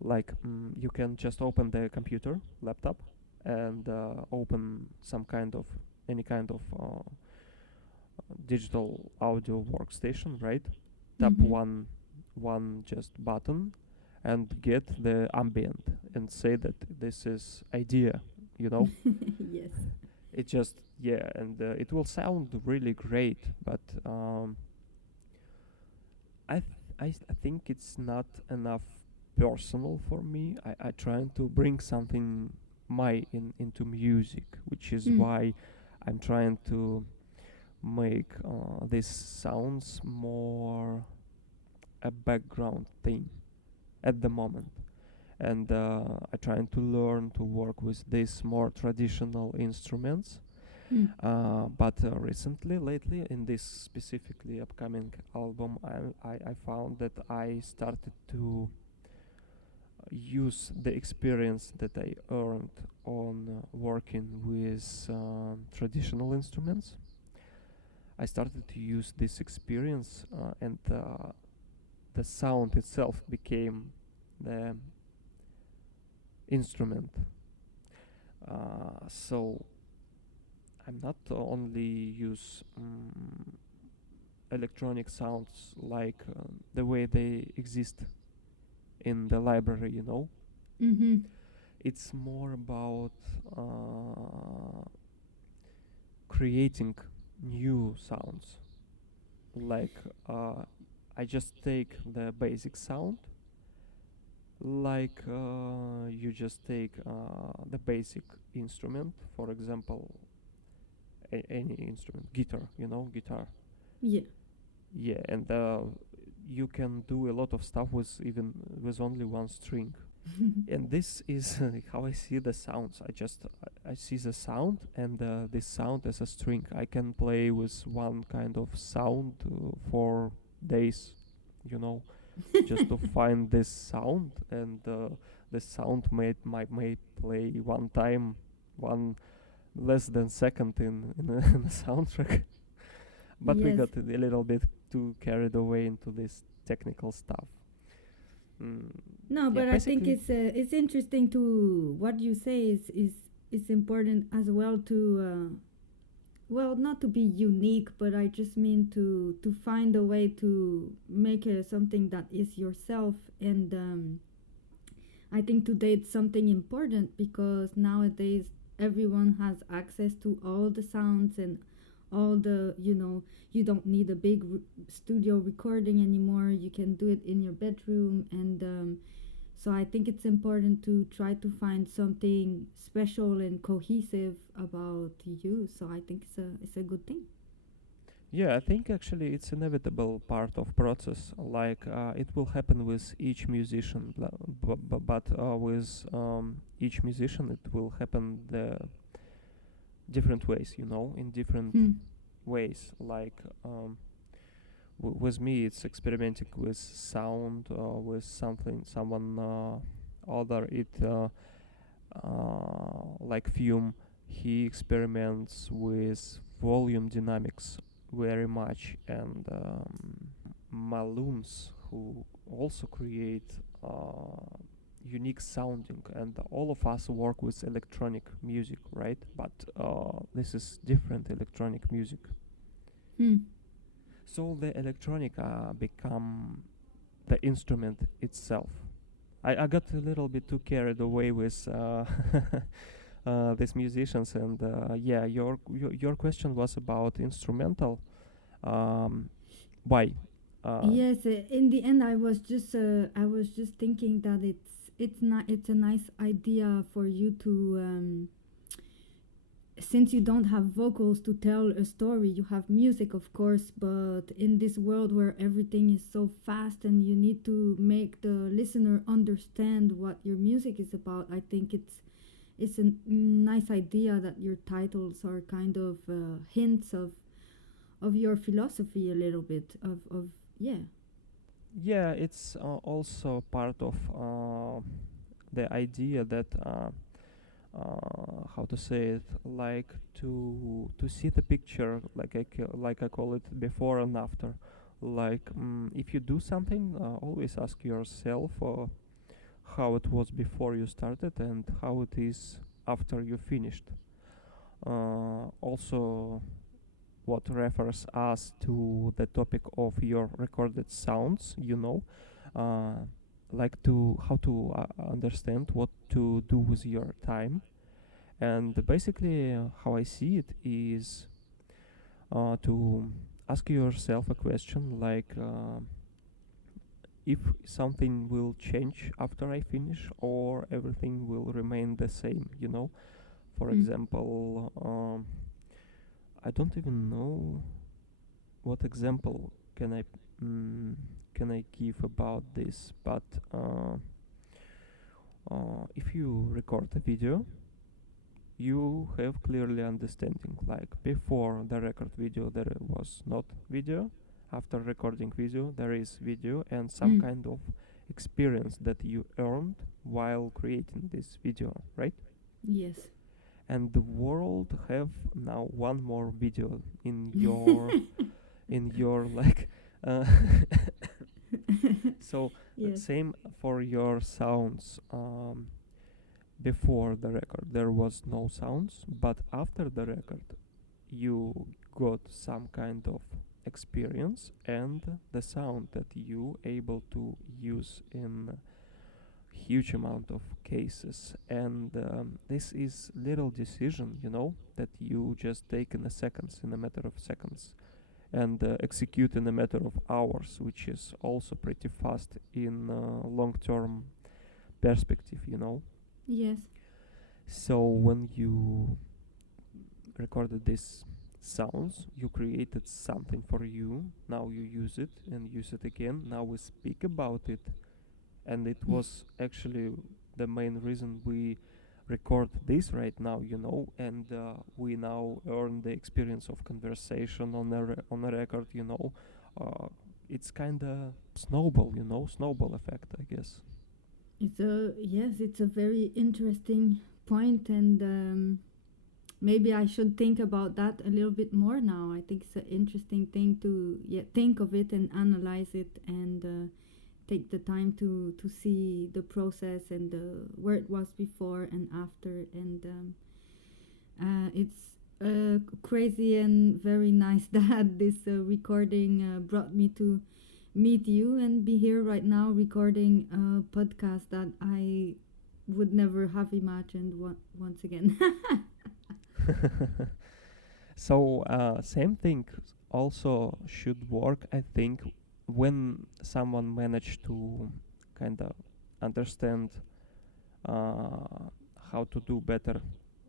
like you can just open the computer laptop and open some kind of any kind of digital audio workstation, right? Tap Mm-hmm. one just button and get the ambient and say that this is idea, you know Yes. it just, yeah, and it will sound really great, but I think it's not enough personal for me. I trying to bring something into music, which is Mm. why I'm trying to make these sounds more a background thing at the moment. And I trying to learn to work with these more traditional instruments. Mm. But recently, lately, in this specifically upcoming album, I found that I started to use the experience that I earned on working with traditional instruments. I started to use this experience, and the sound itself became the instrument. So I'm not only use electronic sounds like the way they exist in the library, Mm-hmm. It's more about uh, creating new sounds. Like I just take the basic sound, like you just take the basic instrument, for example, any instrument, guitar. Yeah. Yeah, and you can do a lot of stuff with even with only one string. And this is how I see the sounds. I see the sound and this sound as a string. I can play with one kind of sound for days, you know, just to find this sound, and the sound may play one time, one less than second in a soundtrack. But we Yes. got a little bit too carried away into this technical stuff. Mm, No, yeah, but I think basically. it's interesting to what you say is important as well to well, not to be unique, but I just mean to find a way to make something that is yourself. And I think today it's something important because nowadays everyone has access to all the sounds and all the, you don't need a big studio recording anymore. You can do it in your bedroom. And so I think it's important to try to find something special and cohesive about you. So I think it's a good thing. Yeah, I think actually it's inevitable part of process. Like it will happen with each musician, but with each musician it will happen the different ways, in different Hmm. ways. Like with me, it's experimenting with sound, with someone other. It like Fume, he experiments with volume dynamics very much, and Malooms, who also create unique sounding, and all of us work with electronic music, right? But this is different electronic music. Hmm. So the electronic become the instrument itself. I got a little bit too carried away with these musicians, and yeah, your question was about instrumental. Um, why? Uh, Yes, in the end, I was just thinking that it's a nice idea for you to since you don't have vocals to tell a story, you have music, of course, but in this world where everything is so fast and you need to make the listener understand what your music is about, I think it's a nice idea that your titles are kind of hints of your philosophy a little bit of yeah. yeah, it's also part of the idea that how to say it, like to see the picture, like like I call it, before and after. Like if you do something, always ask yourself how it was before you started and how it is after you finished. Also, what refers us to the topic of your recorded sounds, uh, like to how to understand what to do with your time. And basically, how I see it is to ask yourself a question like if something will change after I finish or everything will remain the same. For Hmm. example, I don't even know what example mm, can I give about this, but if you record a video, you have clearly understanding. Like before the record video, there was not video. After recording video, there is video and some Hmm. kind of experience that you earned while creating this video, right? Yes. And the world have now one more video in your like uh, so Yes. same for your sounds. Before the record there was no sounds, but after the record you got some kind of experience and the sound that you able to use in huge amount of cases. And this is little decision, that you just take in a matter of seconds, and execute in a matter of hours, which is also pretty fast in long-term perspective. Yes. So when you recorded these sounds, you created something for you. Now you use it and use it again. Now we speak about it, and it was actually the main reason we record this right now. And we now earn the experience of conversation on a record. It's kind of snowball effect, I guess. It's a very interesting point, and maybe I should think about that a little bit more now. I think it's an interesting thing to think of it and analyze it, and take the time to see the process and where it was before and after, and it's crazy and very nice that this recording brought me to meet you and be here right now recording a podcast that I would never have imagined once again. So same thing also should work, I think, when someone managed to kind of understand uh, how to do better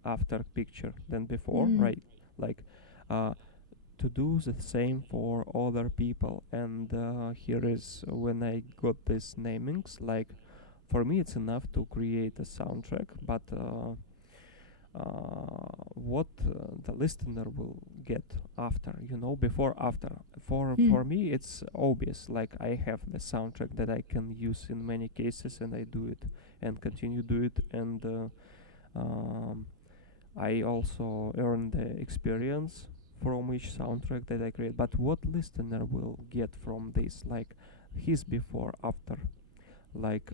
after picture than before, Mm. right? Like uh, to do the same for other people. And here is when I got these namings. Like for me, it's enough to create a soundtrack, but what the listener will get after, before, after. For Hmm. for me, it's obvious. Like I have the soundtrack that I can use in many cases, and I do it and continue do it, and um, I also earn the experience from each soundtrack that I create. But what listener will get from this, like his before, after? like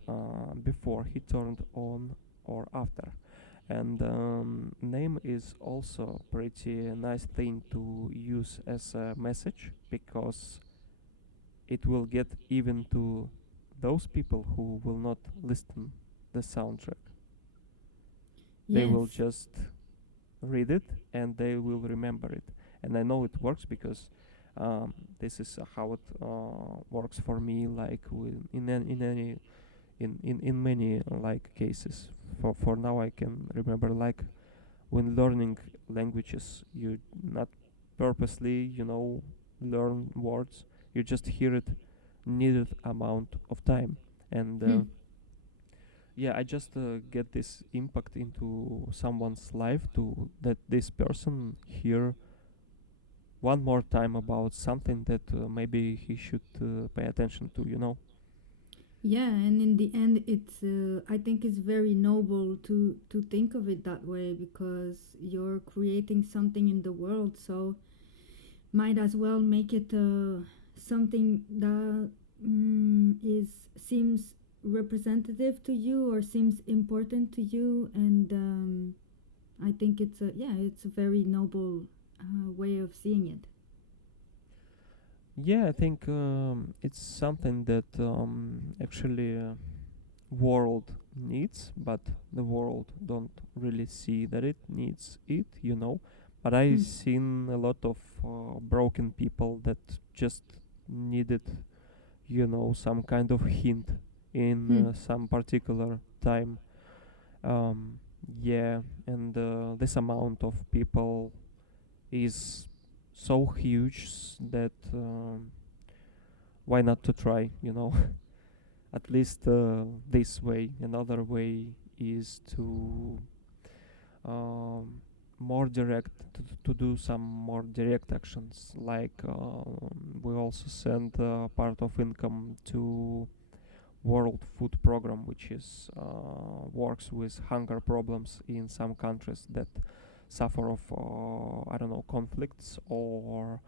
before he turned on or after. And name is also pretty nice thing to use as a message, because it will get even to those people who will not listen the soundtrack. They Yes. will just read it and they will remember it. And I know it works because this is how it works for me, like in many like cases. For now I can remember, like when learning languages, you not purposely, learn words, you just hear it needed amount of time. And Hmm. yeah, I just get this impact into someone's life, to that this person hear one more time about something that maybe he should pay attention to. Yeah, and in the end, it's I think it's very noble to think of it that way, because you're creating something in the world, so might as well make it something that is seems representative to you or seems important to you, and I think it's a yeah, it's a very noble way of seeing it. Yeah, I think it's something that actually world needs, but the world don't really see that it needs it. But I've Hmm. seen a lot of broken people that just needed, some kind of hint in Hmm. some particular time. Um, yeah, and this amount of people is so huge that why not to try. At least this way. Another way is to um, more direct, to do some more direct actions, like we also send part of income to World Food Program, which is works with hunger problems in some countries that suffer of I don't know, conflicts or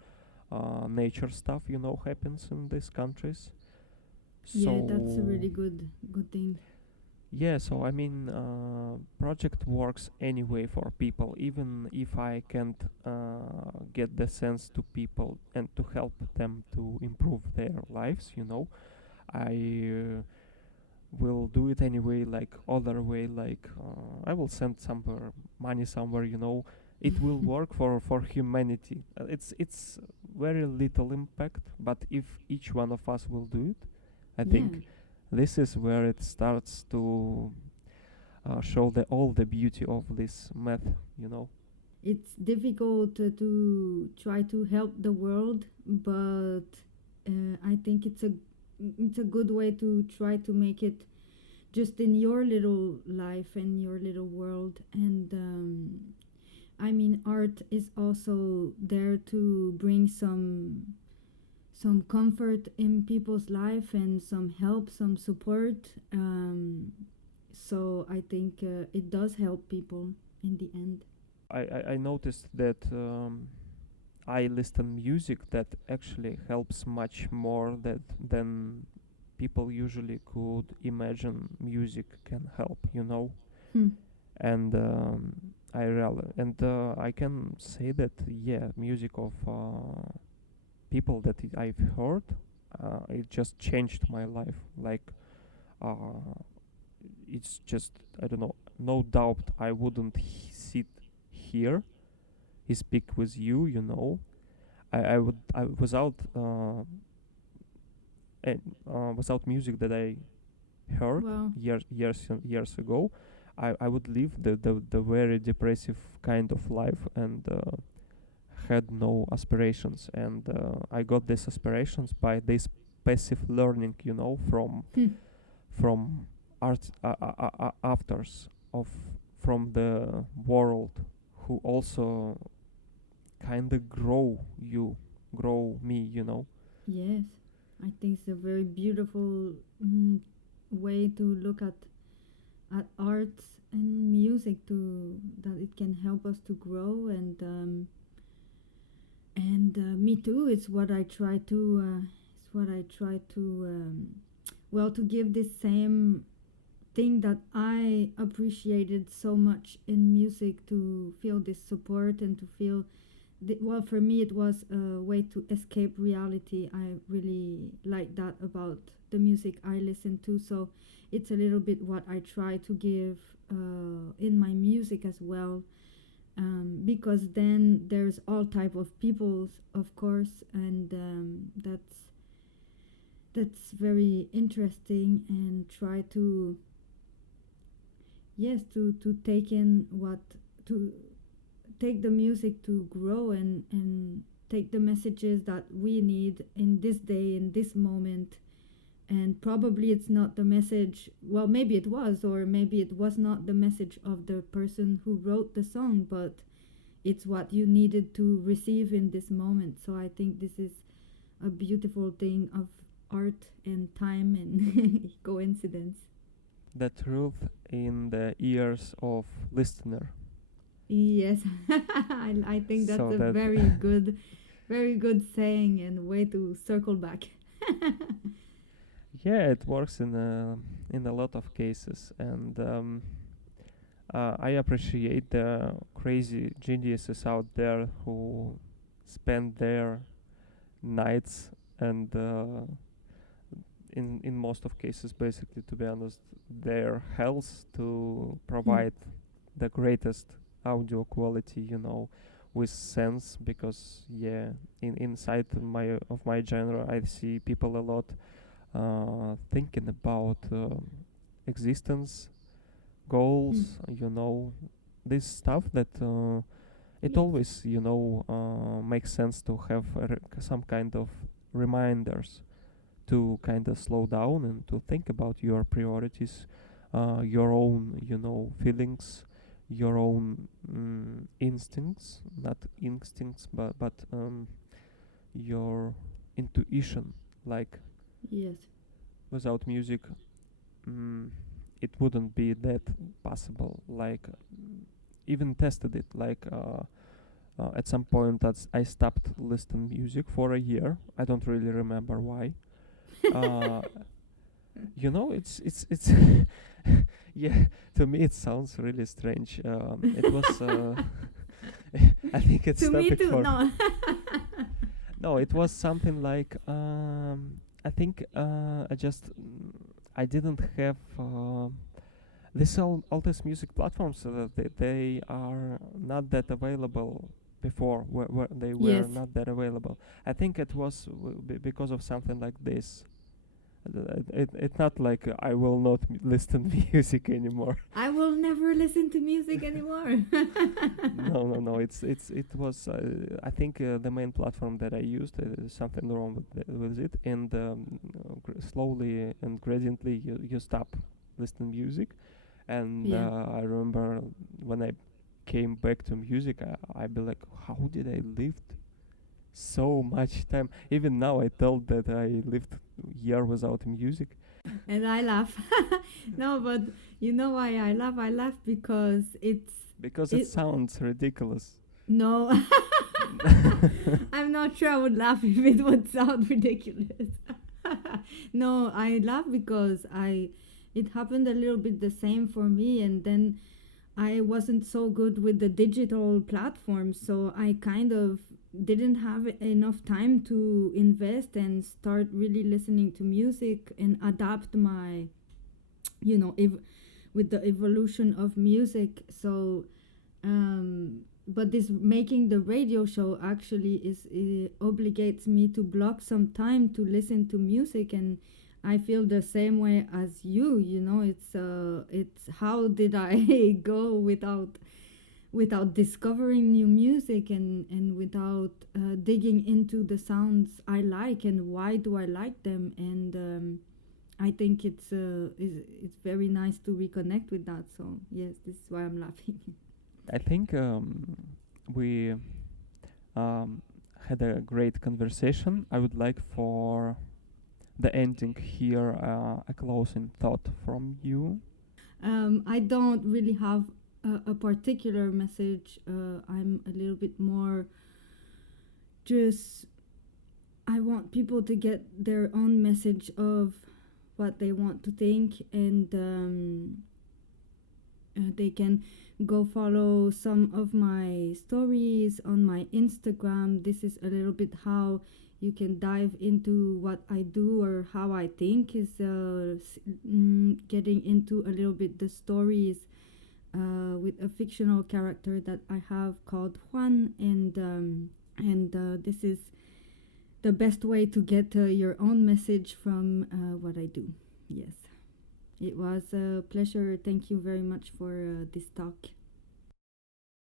nature stuff happens in these countries. Yeah, that's a So really good thing. yeah, so I mean, project works anyway for people, even if I can't get the sense to people and to help them to improve their lives. I will do it anyway, like other way, like I will send somewhere money somewhere. It will work for humanity. It's very little impact, but if each one of us will do it, I Yeah. think this is where it starts to show all the beauty of this math. It's difficult to try to help the world, but I think it's a good way to try to make it just in your little life and your little world. And I mean, art is also there to bring some comfort in people's life and some help, some support. So I think it does help people in the end. I noticed that I listen music that actually helps much more than people usually could imagine music can help. Hmm. And I can say that, yeah, music of people that I've heard, it just changed my life. Like uh, it's just, I don't know, no doubt I wouldn't sit here, he speak with you. I would, without without music that I heard Well, years and years ago, I would live the very depressive kind of life, and had no aspirations. And I got these aspirations by this passive learning, hmm. from art afters of from the world, who also kind of grow me. Yes, I think it's a very beautiful way to look at arts and music, to that it can help us to grow, and me too. It's what I try to well, to give this same thing that I appreciated so much in music, to feel this support and to feel well, for me it was a way to escape reality. I really like that about the music I listen to, so it's a little bit what I try to give in my music as well, because then there's all type of peoples, of course, and that's very interesting, and try to, yes, to take in what, to take the music to grow, and take the messages that we need in this day, in this moment. And probably it's not the message, well, maybe it was, or maybe it was not the message of the person who wrote the song, but it's what you needed to receive in this moment. So I think this is a beautiful thing of art and time and coincidence. The truth in the ears of listener. Yes, I think that's So a that very good saying and way to circle back. yeah, it works in a lot of cases, and I appreciate the crazy geniuses out there who spend their nights and in most of cases, basically, to be honest, their health to Mm. provide the greatest audio quality, with sense. Because yeah, inside of my genre, I see people a lot thinking about existence, Mm. goals, this stuff that it Yes. always, makes sense to have some kind of reminders to kind of slow down and to think about your priorities, your own, feelings, your own instincts, not instincts, but your intuition. Like, Yes. without music, mm, it wouldn't be that possible. Like, even tested it. Like, at some point, I stopped listening music for a year. I don't really remember why. Uh, it's yeah. To me, it sounds really strange. It was. I think it's To me topic too. for. No. No, it was something like. I think I didn't have this all these music platforms, that they are not that available before, where they were Yes. not that available. I think it was because of something like this. It's not like I will not listen music anymore. I will never listen to music anymore. No. It was. I think the main platform that I used, something wrong with it, and slowly and gradiently you stop listening music. And Yeah. I remember when I came back to music, I be like, how did I live so much time? Even now, I told that I lived year without music. And I laugh. No, but you know why I laugh? I laugh because Because it it sounds ridiculous. no. I'm not sure I would laugh if it would sound ridiculous. No, I laugh because I it happened a little bit the same for me, and then I wasn't so good with the digital platforms, so I kind of didn't have enough time to invest and start really listening to music and adapt my, with the evolution of music. So, but this making the radio show actually is obligates me to block some time to listen to music, and I feel the same way as you. It's how did I go without discovering new music, and without digging into the sounds I like and why do I like them. And I think it's very nice to reconnect with that. So yes, this is why I'm laughing. I think we um, had a great conversation. I would like for the ending here a closing thought from you. I don't really have a particular message. I'm a little bit more just, I want people to get their own message of what they want to think, and they can go follow some of my stories on my Instagram. This is a little bit how you can dive into what I do or how I think, is getting into a little bit the stories with a fictional character that I have called Juan, and this is the best way to get your own message from what I do. Yes, it was a pleasure. Thank you very much for this talk.